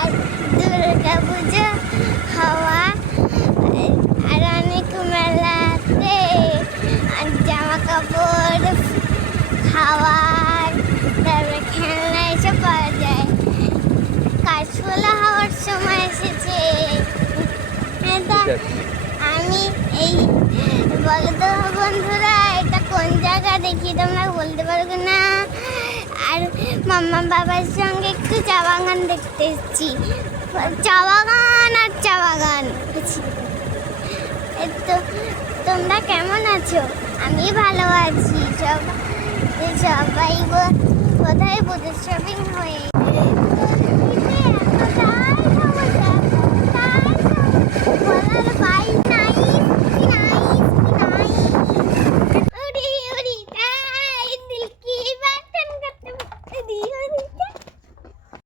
আর দুর্গা পুজো হওয়া আর অনেক মেলাতে আর জামা কাপড় খাওয়ার তারপরে খেলনা এসব পাওয়া যায়। কাশফুলা হওয়ার সময় এসেছে। আমি এই বলো তো বন্ধুরা, এটা কোন জায়গা দেখি তোমরা বলতে পারবে না? আর মাম্মা বাবার সঙ্গে একটু চা বাগান দেখতে এসেছি। চা বাগান আর চা বাগান। তো তোমরা কেমন আছো? আমি ভালো আছি। সবাই কোথায় পুজো শপিং হয়ে